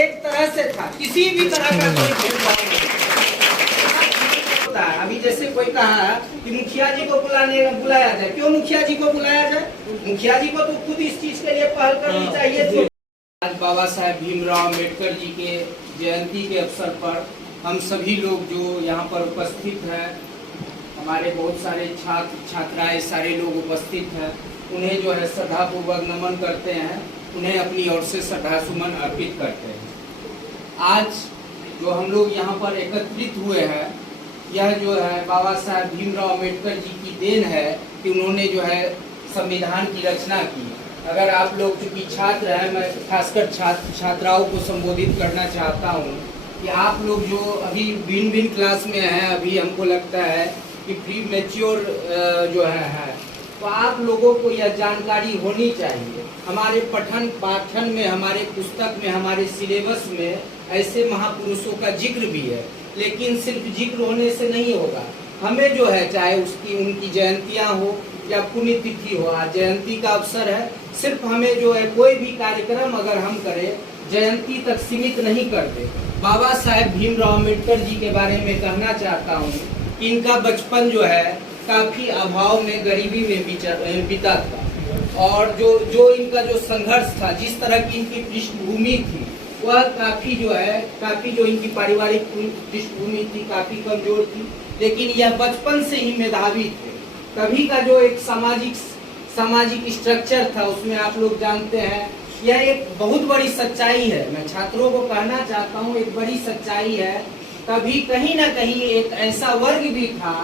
एक तरह से था, किसी भी तरह का कोई भेदभाव नहीं होता। अभी जैसे कोई कहा कि मुखिया जी को बुलाया जाए, क्यों मुखिया जी को बुलाया जाए? मुखिया जी को तो खुद इस चीज के लिए पहल करनी चाहिए थी। आज बाबा साहेब भीमराव अम्बेडकर जी के जयंती के अवसर पर हम सभी लोग जो यहाँ पर उपस्थित हैं, हमारे बहुत सारे छात्र छात्राएं सारे लोग उपस्थित हैं, उन्हें जो है श्रद्धापूर्वक नमन करते हैं, उन्हें अपनी ओर से श्रद्धासुमन अर्पित करते हैं। आज जो हम लोग यहाँ पर एकत्रित हुए हैं, यह जो है बाबा साहेब भीमराव अम्बेडकर जी की देन है कि उन्होंने जो है संविधान की रचना की। अगर आप लोग चूँकि छात्र हैं, मैं खासकर छात्राओं को संबोधित करना चाहता हूँ कि आप लोग जो अभी भिन्न क्लास में हैं, अभी हमको लगता है कि प्री मैच्योर जो है तो आप लोगों को यह जानकारी होनी चाहिए। हमारे पठन पाठन में, हमारे पुस्तक में, हमारे सिलेबस में ऐसे महापुरुषों का जिक्र भी है, लेकिन सिर्फ जिक्र होने से नहीं होगा। हमें जो है चाहे उसकी उनकी जयंतियाँ हो या पुण्यतिथि हो, आज जयंती का अवसर है, सिर्फ हमें जो है कोई भी कार्यक्रम अगर हम करें जयंती तक सीमित नहीं करते। बाबा साहेब भीमराव अम्बेडकर जी के बारे में कहना चाहता हूँ कि इनका बचपन जो है काफी अभाव में, गरीबी में बीता था, और जो इनका जो संघर्ष था, जिस तरह की इनकी पृष्ठभूमि थी, वह काफी जो इनकी पारिवारिक पृष्ठभूमि थी काफी कमजोर थी, लेकिन यह बचपन से ही मेधावी थे। तभी का जो एक सामाजिक स्ट्रक्चर था, उसमें आप लोग जानते हैं, यह एक बहुत बड़ी सच्चाई है। मैं छात्रों को कहना चाहता हूँ, एक बड़ी सच्चाई है। तभी कहीं ना कहीं एक ऐसा वर्ग भी था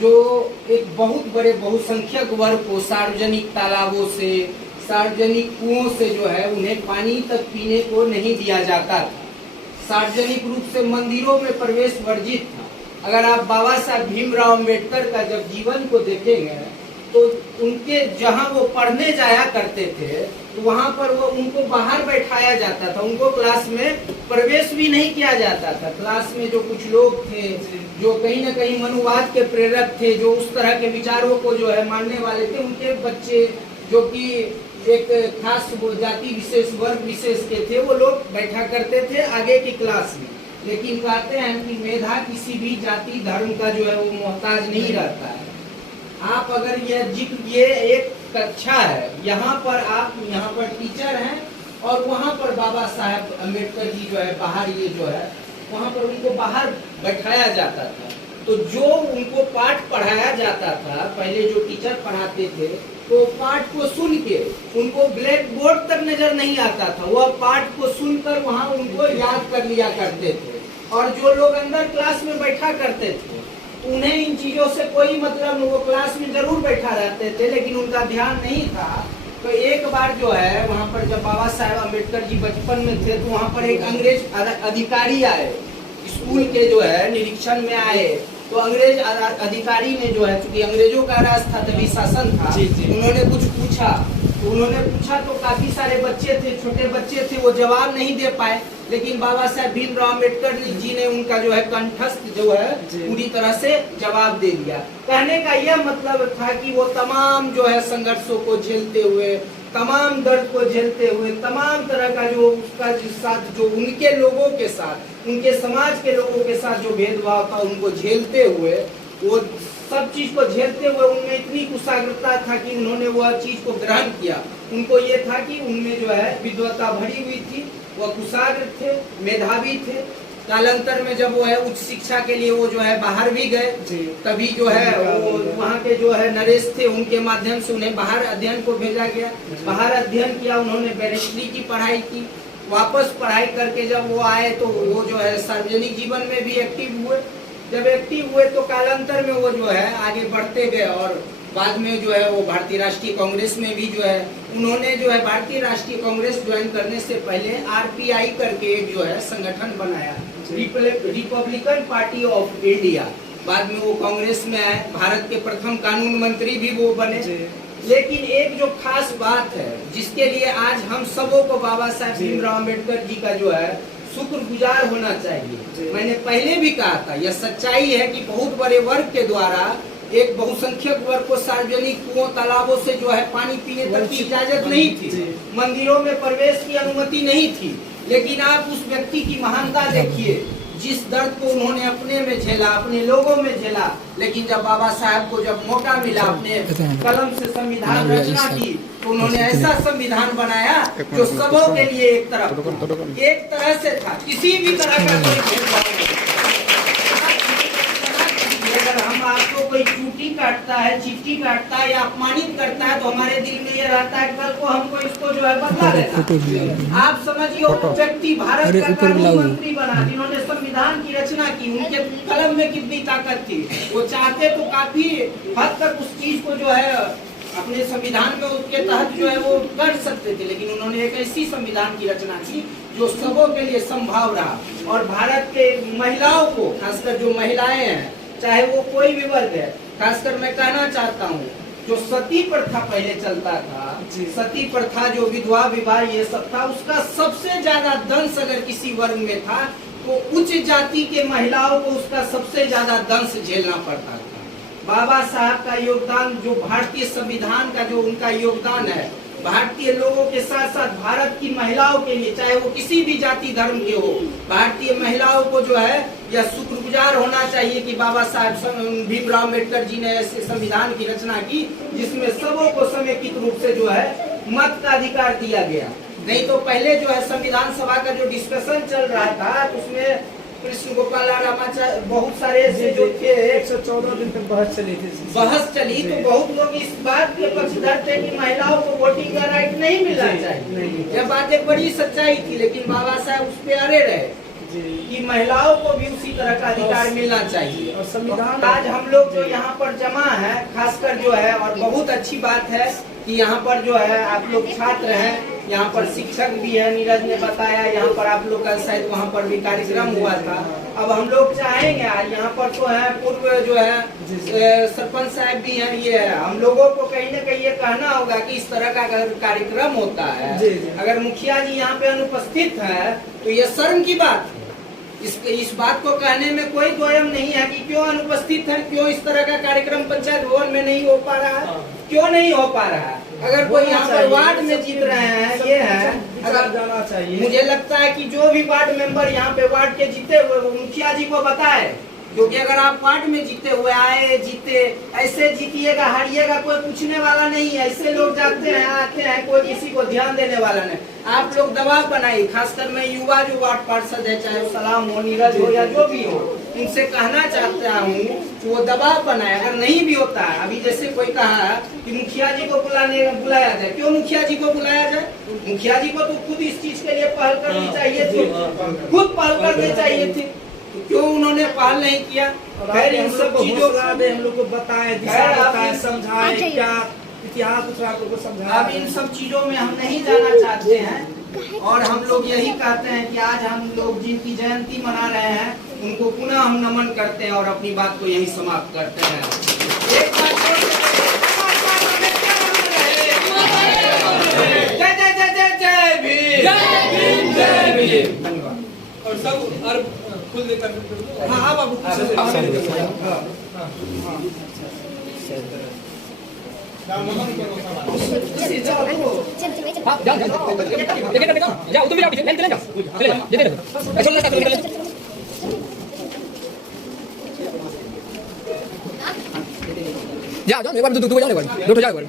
जो एक बहुत बड़े बहुसंख्यक वर्ग को सार्वजनिक तालाबों से, सार्वजनिक कुओं से जो है उन्हें पानी तक पीने को नहीं दिया जाता था। सार्वजनिक रूप से मंदिरों में प्रवेश वर्जित था। अगर आप बाबा साहब भीमराव अम्बेडकर का जब जीवन को देखेंगे तो उनके जहां वो पढ़ने जाया करते थे तो वहां पर वो उनको बाहर बैठाया जाता था, उनको क्लास में प्रवेश भी नहीं किया जाता था। क्लास में जो कुछ लोग थे जो कहीं ना कहीं मनुवाद के प्रेरक थे, जो उस तरह के विचारों को जो है मानने वाले थे, उनके बच्चे जो कि एक खास जाति विशेष, वर्ग विशेष के थे, वो लोग बैठा करते थे आगे की क्लास में। लेकिन कहते हैं कि मेधा किसी भी जाति धर्म का जो है वो मोहताज नहीं रहता है। आप अगर ये एक कक्षा है, यहाँ पर टीचर हैं और वहाँ पर बाबा साहेब अम्बेडकर जी जो है बाहर, ये जो है वहाँ पर उनको बाहर बैठाया जाता था। तो जो उनको पाठ पढ़ाया जाता था, पहले जो टीचर पढ़ाते थे, तो पाठ को सुन के उनको ब्लैक बोर्ड तक नजर नहीं आता था, वह पाठ को सुनकर वहाँ उनको याद कर लिया करते थे। और जो लोग अंदर क्लास में बैठा करते थे उन्हें इन चीजों से कोई मतलब, वो क्लास में जरूर बैठा रहते थे लेकिन उनका ध्यान नहीं था। तो एक बार जो है वहाँ पर जब बाबा साहेब अम्बेडकर जी बचपन में थे तो वहाँ पर एक अंग्रेज अधिकारी आए, स्कूल के जो है निरीक्षण में आए। तो अंग्रेज अधिकारी ने जो है, चूंकि अंग्रेजों का राज था, तभी शासन था, उन्होंने कुछ पूछा। तो काफी सारे बच्चे थे, छोटे बच्चे थे, वो जवाब नहीं दे पाए। लेकिन बाबा साहेब भीमराव अम्बेडकर जी ने उनका जो है कंठस्थ जो है पूरी तरह से जवाब दे दिया। कहने का यह मतलब था कि वो तमाम जो है संघर्षों को झेलते हुए, तमाम दर्द को झेलते हुए, तमाम तरह का जो उसका साथ, जो उनके लोगों के साथ, उनके समाज के लोगों के साथ जो भेदभाव था, उनको झेलते हुए, वो सब चीज को झेलते हुए उनमें इतनी कुशाग्रता था कि उन्होंने वह चीज को ग्रहण किया। उनको ये था कि उनमें जो है विद्वता भरी हुई थी, वह कुशाग्र थे, मेधावी थे। कालांतर में जब वो है उच्च शिक्षा के लिए वो जो है बाहर भी गए, तभी जो है वो वहाँ के जो है नरेश थे, उनके माध्यम से उन्हें बाहर अध्ययन को भेजा गया। बाहर अध्ययन किया, उन्होंने बैरिस्ट्री की पढ़ाई की। वापस पढ़ाई करके जब वो आए तो वो जो है सार्वजनिक जीवन में भी एक्टिव हुए। जब एक्टिव हुए तो कालांतर में वो जो है आगे बढ़ते गए और बाद में जो है वो भारतीय राष्ट्रीय कांग्रेस में भी जो है उन्होंने जो है भारतीय राष्ट्रीय कांग्रेस ज्वाइन करने से पहले आरपीआई करके एक जो है संगठन बनाया, रिपब्लिकन पार्टी ऑफ इंडिया। बाद में वो कांग्रेस में आए, भारत के प्रथम कानून मंत्री भी वो बने। लेकिन एक जो खास बात है जिसके लिए आज हम सबों को बाबा साहेब भीमराव अम्बेडकर जी का जो है शुक्रगुजार होना चाहिए। मैंने पहले भी कहा था, यह सच्चाई है कि बहुत बड़े वर्ग के द्वारा एक बहुसंख्यक वर्ग को सार्वजनिक कुओं तालाबों से जो है पानी पीने तक की इजाजत नहीं थी, मंदिरों में प्रवेश की अनुमति नहीं थी। लेकिन आप उस व्यक्ति की महानता देखिए, जिस दर्द को उन्होंने अपने में झेला, अपने लोगों में झेला, लेकिन जब बाबा साहब को जब मौका मिला अपने कलम से संविधान रचना की, तो उन्होंने ऐसा संविधान बनाया जो सबों के लिए एक तरह से था, किसी भी तरह का कोई भेदभाव नहीं। अगर हम आपको कोई चूटी काटता है, चिट्ठी काटता है या अपमानित करता है, तो हमारे दिल में ये रहता है कल को हमको इसको जो है बदला देना। आप समझिए वो व्यक्ति भारत का कानून मंत्री बना, जिन्होंने संविधान की रचना की, उनके कलम में कितनी ताकत थी। वो चाहते तो काफी हद तक उस चीज को जो है अपने संविधान में उसके तहत जो है वो कर सकते थे, लेकिन उन्होंने एक ऐसी संविधान की रचना की जो सबों के लिए संभव रहा। और भारत के महिलाओं को, खासकर जो महिलाएं हैं, चाहे वो कोई भी वर्ग है, खासकर मैं कहना चाहता हूँ, जो सती प्रथा पहले चलता था, सती प्रथा जो विधवा विवाह ये सब था, उसका सबसे ज्यादा दंश अगर किसी वर्ग में था तो उच्च जाति के महिलाओं को उसका सबसे ज्यादा दंश झेलना पड़ता था। बाबा साहब का योगदान, जो भारतीय संविधान का जो उनका योगदान है, भारतीय लोगों के साथ साथ भारत की महिलाओं के लिए, चाहे वो किसी भी जाति धर्म के हो, भारतीय महिलाओं को जो है यह शुक्रगुजार होना चाहिए कि बाबा साहब भीमराव अम्बेडकर जी ने ऐसे संविधान की रचना की जिसमें सबों को समेकित रूप से जो है मत का अधिकार दिया गया। नहीं तो पहले जो है संविधान सभा का जो डिस्कशन चल रहा था, उसमें कृष्ण गोपाल रामाचार्य बहुत सारे ऐसे जो थे, 114 दिन तक बहस चली थी। तो बहुत लोग इस बात के पक्षधर थे कि महिलाओं को वोटिंग का राइट नहीं मिलना चाहिए। यह बात एक बड़ी सच्चाई थी, लेकिन बाबा साहब उस पर अड़े रहे कि महिलाओं को भी उसी तरह का अधिकार मिलना चाहिए। और संविधान आज हम लोग जो यहाँ पर जमा है, खासकर जो है, और बहुत अच्छी बात है कि यहाँ पर जो है आप लोग छात्र हैं, यहाँ पर शिक्षक भी है, नीरज ने बताया, यहाँ पर आप लोग का शायद वहाँ पर भी कार्यक्रम हुआ था। अब हम लोग चाहेंगे, आज यहाँ पर तो है पूर्व जो है सरपंच साहब भी हैं, ये है, हम लोगों को कहीं न कहीं ये कहना होगा कि इस तरह का अगर कार्यक्रम होता है, अगर मुखिया जी यहाँ पे अनुपस्थित है तो ये शर्म की बात है। इस बात को कहने में कोई दोयम नहीं है कि क्यों अनुपस्थित है, क्यों इस तरह का कार्यक्रम पंचायत भवन में नहीं हो पा रहा है, क्यों नहीं हो पा रहा है। अगर कोई यहाँ पर वार्ड में जीत रहे हैं, ये है, अगर जाना चाहिए। मुझे लगता है कि जो भी वार्ड मेंबर यहाँ पे वार्ड के जीते हुए वो मुखिया जी को बताए, क्योंकि अगर आप वार्ड में जीते हुए आए, जीते, ऐसे जीतिएगा हारिएगा कोई पूछने वाला नहीं है। ऐसे लोग जाते हैं आते हैं, कोई किसी को ध्यान देने वाला नहीं। आप लोग दबाव बनाइए, खासकर मैं युवा जो वार्ड पार्षद है, चाहे वो सलाम हो, नीरज हो या जो भी हो, उनसे कहना चाहता हूँ कि वो दबाव बनाए। अगर नहीं भी होता है, अभी जैसे कोई कहा कि मुखिया जी को बुलाया जाए, क्यों मुखिया जी को बुलाया जाए? मुखिया जी को तो खुद इस चीज के लिए पहल करनी चाहिए थी, खुद पहल करनी चाहिए थी, क्यों उन्होंने पहल नहीं किया? खैर इन सब चीजों का हम लोग को बताएं, समझाएं, क्या इतिहास को समझाएं। अब इन सब चीजों में हम नहीं जाना चाहते हैं, और हम लोग यही कहते हैं कि आज हम लोग जिनकी जयंती मना रहे हैं उनको पुनः हम नमन करते हैं और अपनी बात को यही समाप्त करते हैं। एक बात जय जय जय जय जय भीम, जय भीम जय भीम। धन्यवाद। और सब और फुल देकर हाँ बाबू जाओ तुम भी जाओ पीछे चले जाओ चले जाओ जाओ जाओ एक बार दो जाओ एक बार दो जाओ एक बार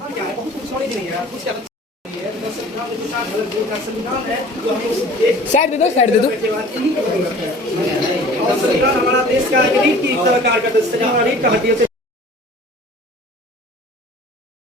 साइड दे दो हमारा देश का एक रीति तरह का